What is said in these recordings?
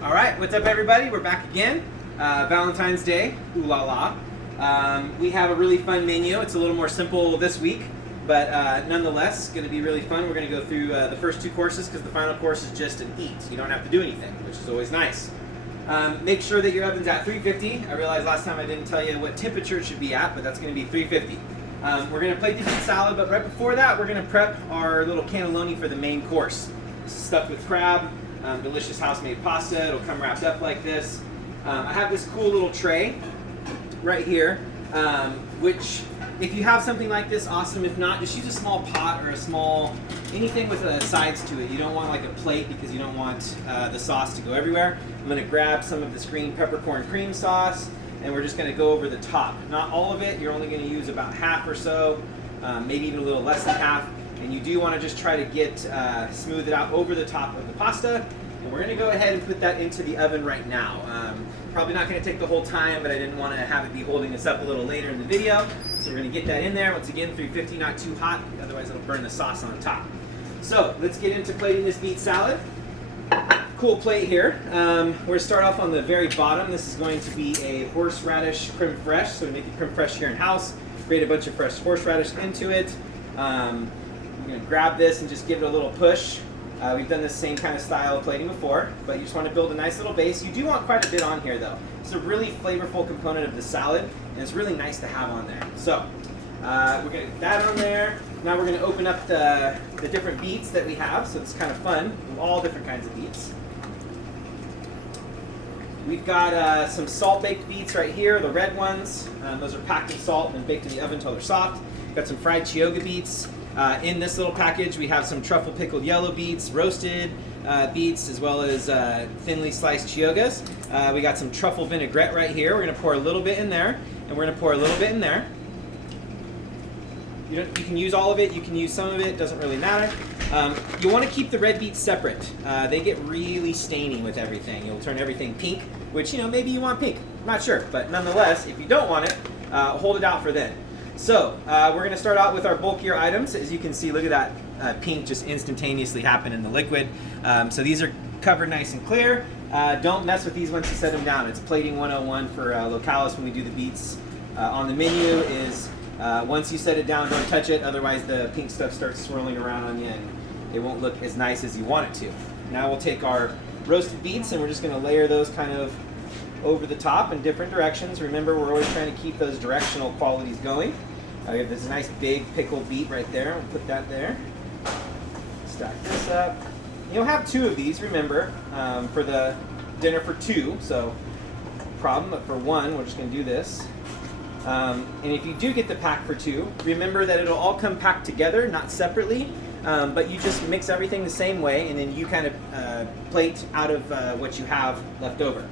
All right, what's up, everybody? We're back again. Valentine's Day, ooh la la. We have a really fun menu. It's a little more simple this week, but nonetheless, going to be really fun. We're going to go through the first two courses because the final course is just an eat. You don't have to do anything, which is always nice. Make sure that your oven's at 350. I realized last time I didn't tell you what temperature it should be at, but that's going to be 350. We're going to plate the beet salad, but right before that, we're going to prep our little cannelloni for the main course. This is stuffed with crab. Delicious house-made pasta. It'll come wrapped up like this. I have this cool little tray right here, which if you have something like this, awesome. If not, just use a small pot or a small, anything with sides to it. You don't want like a plate because you don't want the sauce to go everywhere. I'm going to grab some of this green peppercorn cream sauce and we're just going to go over the top. Not all of it. You're only going to use about half or so, maybe even a little less than half. And you do want to just try to get smooth it out over the top of the pasta. And we're going to go ahead and put that into the oven right now. Probably not going to take the whole time, but I didn't want to have it be holding us up a little later in the video. So we're going to get that in there. Once again, 350, not too hot, otherwise it'll burn the sauce on top. So let's get into plating this beet salad. Cool plate here. We're going to start off on the very bottom. This is going to be a horseradish creme fraiche. So we make it creme fraiche here in house. Grate a bunch of fresh horseradish into it. I'm going to grab this and just give it a little push. We've done this same kind of style of plating before, but you just want to build a nice little base. You do want quite a bit on here though. It's a really flavorful component of the salad, and it's really nice to have on there. So we're going to get that on there. Now we're going to open up the different beets that we have, so it's kind of fun. All different kinds of beets. We've got some salt-baked beets right here, the red ones. Those are packed in salt and baked in the oven until they're soft. Got some fried Chioggia beets. In this little package, we have some truffle pickled yellow beets, roasted beets, as well as thinly sliced Chioggias. We got some truffle vinaigrette right here. We're going to pour a little bit in there, and we're going to pour a little bit in there. You can use all of it, you can use some of it, doesn't really matter. You want to keep the red beets separate. They get really stainy with everything. You'll turn everything pink, which, maybe you want pink. Not sure, but nonetheless, if you don't want it, hold it out for then. So, we're going to start out with our bulkier items. As you can see, look at that pink just instantaneously happen in the liquid. So these are covered nice and clear. Don't mess with these once you set them down. It's plating 101 for Localis when we do the beets. On the menu is once you set it down, don't touch it. Otherwise, the pink stuff starts swirling around on you and it won't look as nice as you want it to. Now we'll take our roasted beets and we're just going to layer those kind of over the top in different directions. Remember, we're always trying to keep those directional qualities going. We have this nice big pickled beet right there. We'll put that there. Stack this up. You'll have two of these, remember, for the dinner for two. So, problem, but for one, we're just going to do this. And if you do get the pack for two, remember that it'll all come packed together, not separately. But you just mix everything the same way, and then you kind of plate out of what you have left over.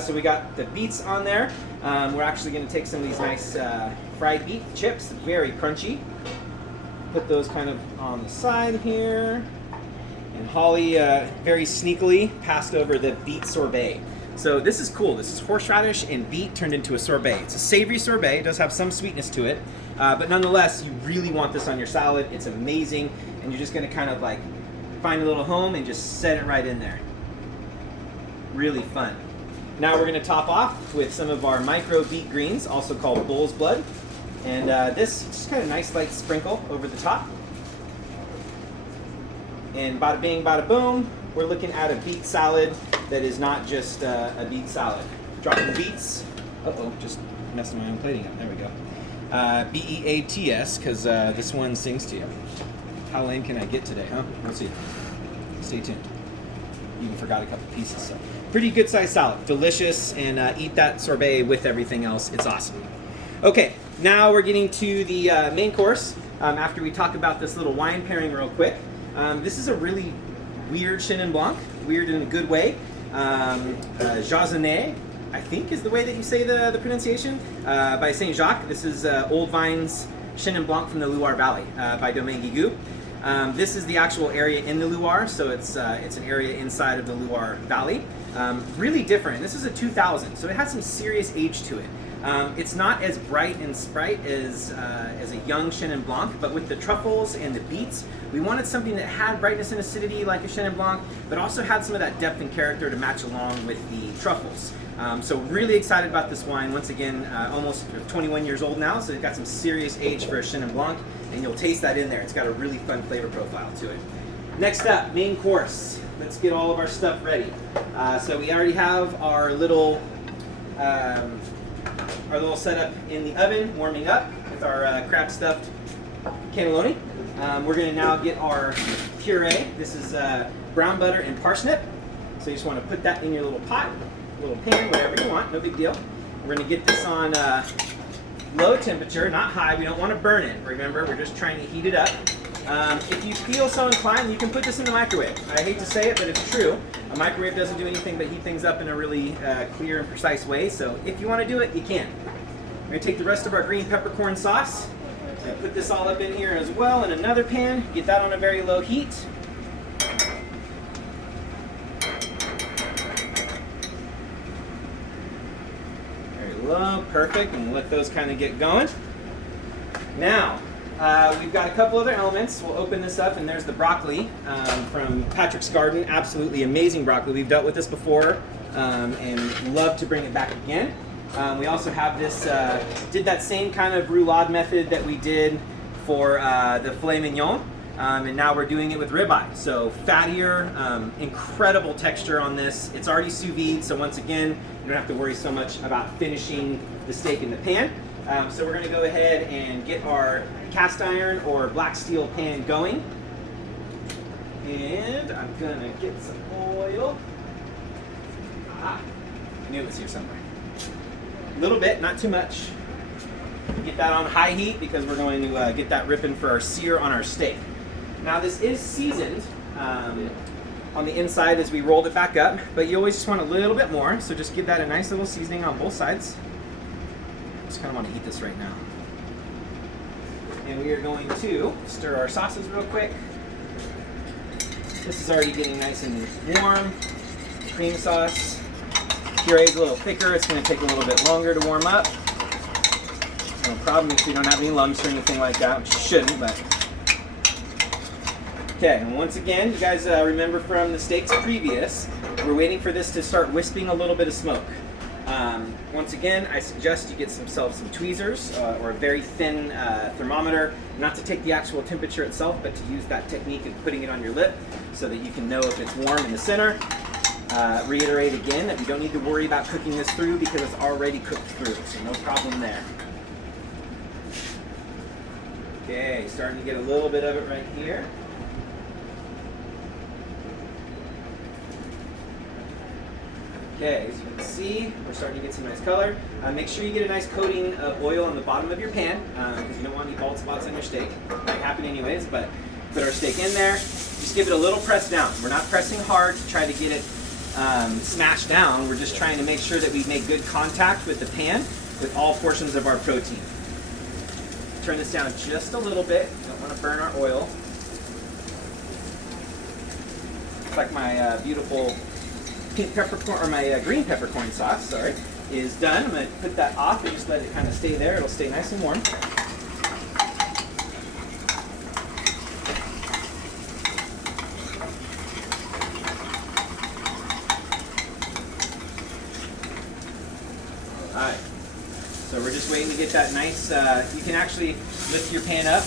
So we got the beets on there. We're actually going to take some of these nice fried beet chips, very crunchy. Put those kind of on the side here. And Holly very sneakily passed over the beet sorbet. So this is cool. This is horseradish and beet turned into a sorbet. It's a savory sorbet. It does have some sweetness to it. But nonetheless, you really want this on your salad. It's amazing. And you're just going to kind of like find a little home and just set it right in there. Really fun. Now we're going to top off with some of our micro beet greens, also called bull's blood. And this just kind of nice light sprinkle over the top. And bada bing, bada boom, we're looking at a beet salad that is not just a beet salad. Dropping beets. Uh-oh, just messing my own plating up. There we go. B-E-A-T-S, because this one sings to you. How lame can I get today, huh? We'll see. Stay tuned. Even forgot a couple pieces. So, pretty good sized salad. Delicious, and eat that sorbet with everything else. It's awesome. Okay, now we're getting to the main course. After we talk about this little wine pairing real quick. This is a really weird Chenin Blanc. Weird in a good way. Jausonnet, I think is the way that you say the pronunciation, by Saint Jacques. This is Old Vine's Chenin Blanc from the Loire Valley by Domaine Guigou. This is the actual area in the Loire, so it's an area inside of the Loire Valley. Really different. This is a 2000, so it has some serious age to it. It's not as bright and sprite as a young Chenin Blanc, but with the truffles and the beets, we wanted something that had brightness and acidity like a Chenin Blanc, but also had some of that depth and character to match along with the truffles. So really excited about this wine. Once again, almost 21 years old now, so it's got some serious age for a Chenin Blanc, and you'll taste that in there. It's got a really fun flavor profile to it. Next up, main course. Let's get all of our stuff ready. So we already have our little setup in the oven warming up with our crab stuffed cannelloni. We're going to now get our puree. This is brown butter and parsnip. So you just want to put that in your little pot, little pan, whatever you want, no big deal. We're going to get this on low temperature, not high. We don't want to burn it. Remember, we're just trying to heat it up. If you feel so inclined, you can put this in the microwave. I hate to say it, but it's true. A microwave doesn't do anything but heat things up in a really clear and precise way. So if you want to do it, you can. We're going to take the rest of our green peppercorn sauce and put this all up in here as well in another pan. Get that on a very low heat. Very low, perfect, and let those kind of get going. Now, we've got a couple other elements. We'll open this up, and there's the broccoli from Patrick's Garden. Absolutely amazing broccoli. We've dealt with this before, and love to bring it back again. We also have this, did that same kind of roulade method that we did for the filet mignon, and now we're doing it with ribeye. So fattier, incredible texture on this. It's already sous vide, so once again, you don't have to worry so much about finishing the steak in the pan. So we're going to go ahead and get our cast iron or black steel pan going. And I'm going to get some oil. I knew it was here somewhere. A little bit, not too much. Get that on high heat because we're going to get that ripping for our sear on our steak. Now this is seasoned on the inside as we rolled it back up, but you always just want a little bit more, so just give that a nice little seasoning on both sides. Just kind of want to eat this right now. And we are going to stir our sauces real quick. This is already getting nice and warm. Cream sauce. Puree is a little thicker. It's going to take a little bit longer to warm up. No problem if you don't have any lumps or anything like that, which you shouldn't, but... Okay, and once again, you guys remember from the steaks previous, we're waiting for this to start wisping a little bit of smoke. Once again, I suggest you get some tweezers or a very thin thermometer, not to take the actual temperature itself, but to use that technique of putting it on your lip so that you can know if it's warm in the center. Reiterate again that you don't need to worry about cooking this through because it's already cooked through, so no problem there. Okay, starting to get a little bit of it right here. Okay, as you can see, we're starting to get some nice color. Make sure you get a nice coating of oil on the bottom of your pan because you don't want any bald spots on your steak. It might happen anyways, but put our steak in there. Just give it a little press down. We're not pressing hard to try to get it smashed down. We're just trying to make sure that we make good contact with the pan with all portions of our protein. Turn this down just a little bit. Don't want to burn our oil. Looks like my beautiful pink peppercorn, or my green peppercorn sauce, sorry, is done. I'm going to put that off and just let it kind of stay there. It'll stay nice and warm. Alright, so we're just waiting to get that nice, you can actually lift your pan up,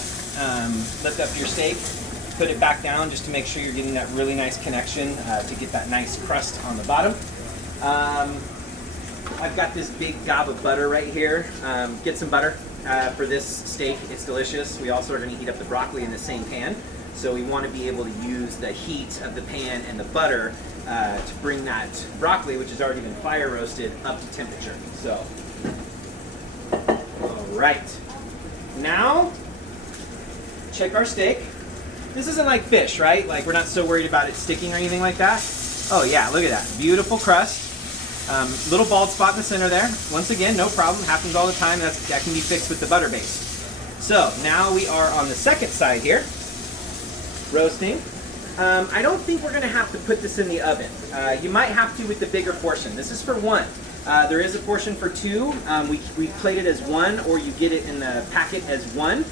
lift up your steak, put it back down just to make sure you're getting that really nice connection to get that nice crust on the bottom. I've got this big gob of butter right here. Get some butter for this steak. It's delicious. We also are going to heat up the broccoli in the same pan. So we want to be able to use the heat of the pan and the butter to bring that broccoli, which has already been fire roasted, up to temperature. So, all right. Now, check our steak. This isn't like fish, right? Like we're not so worried about it sticking or anything like that. Oh yeah, look at that. Beautiful crust. Little bald spot in the center there. Once again, no problem. Happens all the time. That can be fixed with the butter base. So now we are on the second side here. roasting. I don't think we're going to have to put this in the oven. You might have to with the bigger portion. This is for one. There is a portion for two. We plate it as one, or you get it in the packet as one,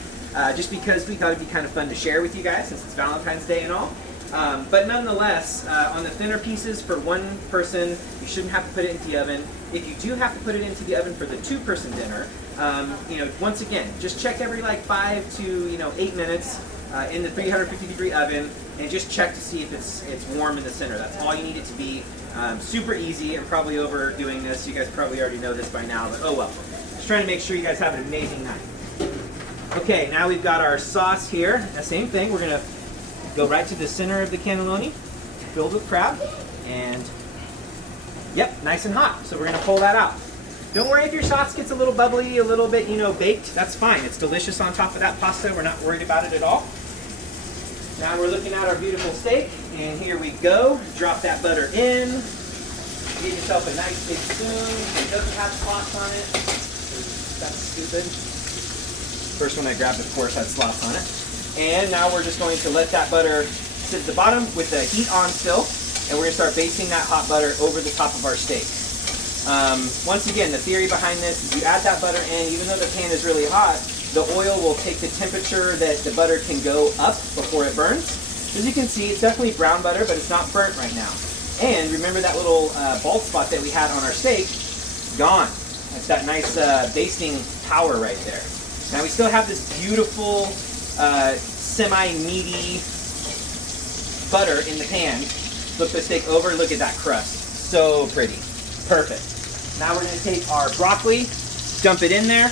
just because we thought it'd be kind of fun to share with you guys since it's Valentine's Day and all. But nonetheless, on the thinner pieces for one person, you shouldn't have to put it into the oven. If you do have to put it into the oven for the two-person dinner, once again, just check every like 5 to 8 minutes in the 350-degree oven, and just check to see if it's warm in the center. That's all you need it to be. Super easy. I'm probably overdoing this. You guys probably already know this by now, but oh well. Just trying to make sure you guys have an amazing night. Okay, now we've got our sauce here. Same thing. We're gonna go right to the center of the cannelloni, filled with crab, and yep, nice and hot. So we're gonna pull that out. Don't worry if your sauce gets a little bubbly, a little bit, baked. That's fine. It's delicious on top of that pasta. We're not worried about it at all. Now we're looking at our beautiful steak, and here we go. Drop that butter in. Get yourself a nice big spoon. It doesn't have slots on it. That's stupid. First one I grabbed, of course, had slots on it. And now we're just going to let that butter sit at the bottom with the heat on still, and we're going to start basting that hot butter over the top of our steak. Once again, the theory behind this is you add that butter in, even though the pan is really hot, the oil will take the temperature that the butter can go up before it burns. As you can see, it's definitely brown butter, but it's not burnt right now. And remember that little bald spot that we had on our steak? Gone. That's that nice basting power right there. Now we still have this beautiful semi-meaty butter in the pan. Flip the steak over, look at that crust. So pretty. Perfect. Now we're going to take our broccoli, dump it in there.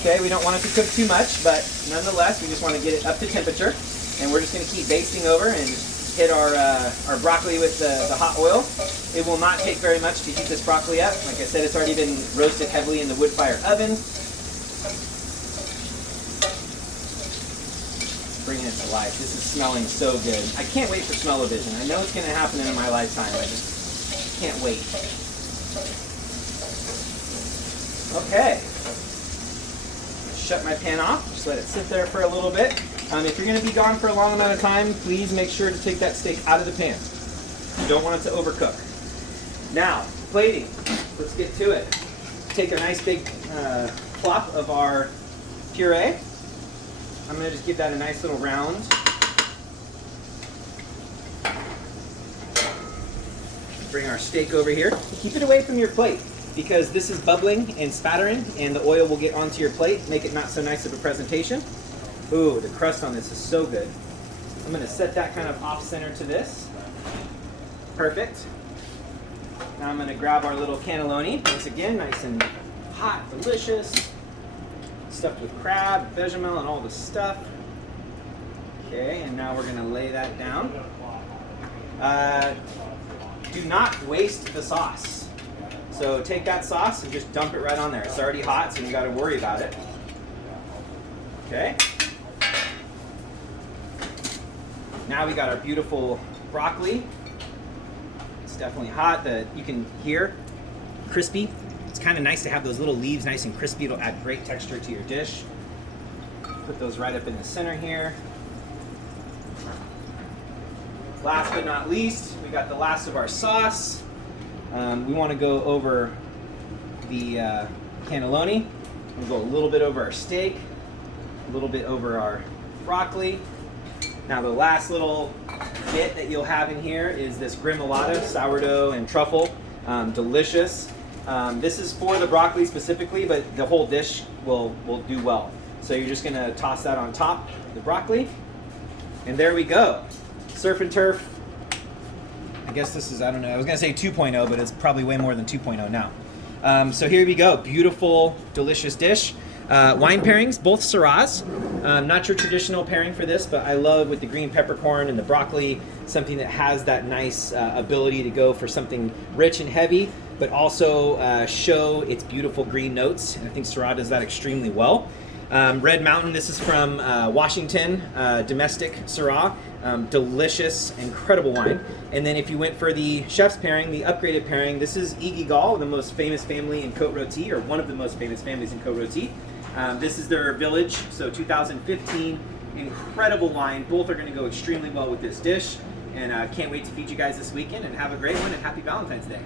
Okay, we don't want it to cook too much, but nonetheless, we just want to get it up to temperature. And we're just going to keep basting over and hit our broccoli with the hot oil. It will not take very much to heat this broccoli up. Like I said, it's already been roasted heavily in the wood fire oven. Bringing it to life. This is smelling so good. I can't wait for smell-o-vision. I know it's going to happen in my lifetime. I just can't wait. Okay. Shut my pan off. Just let it sit there for a little bit. If you're going to be gone for a long amount of time, please make sure to take that steak out of the pan. You don't want it to overcook. Now, plating. Let's get to it. Take a nice big plop of our puree. I'm going to just give that a nice little round. Bring our steak over here. Keep it away from your plate because this is bubbling and spattering and the oil will get onto your plate, make it not so nice of a presentation. Ooh, the crust on this is so good. I'm going to set that kind of off-center to this. Perfect. Now I'm going to grab our little cannelloni. Once again, nice and hot, delicious. Stuffed with crab, bechamel, and all the stuff. Okay, and now we're going to lay that down. Do not waste the sauce. So take that sauce and just dump it right on there. It's already hot, so you got to worry about it. Okay. Now we got our beautiful broccoli. It's definitely hot. You can hear crispy. It's kind of nice to have those little leaves nice and crispy. It'll add great texture to your dish. Put those right up in the center here. Last but not least, we got the last of our sauce. We want to go over the cannelloni. We'll go a little bit over our steak, a little bit over our broccoli. Now the last little bit that you'll have in here is this gremolata, sourdough and truffle. Delicious. This is for the broccoli specifically, but the whole dish will do well. So you're just gonna toss that on top of the broccoli. And there we go. Surf and turf. I guess this is, I don't know, I was gonna say 2.0, but it's probably way more than 2.0 now. So here we go, beautiful, delicious dish. Wine pairings, both Syrahs. Not your traditional pairing for this, but I love with the green peppercorn and the broccoli, something that has that nice ability to go for something rich and heavy, but also show its beautiful green notes. And I think Syrah does that extremely well. Red Mountain, this is from Washington, domestic Syrah. Delicious, incredible wine. And then if you went for the chef's pairing, the upgraded pairing, this is Igigal, the most famous family in Côte Rôtie, or one of the most famous families in Côte Rôtie. This is their Village, so 2015. Incredible wine. Both are going to go extremely well with this dish. And can't wait to feed you guys this weekend, and have a great one, and happy Valentine's Day.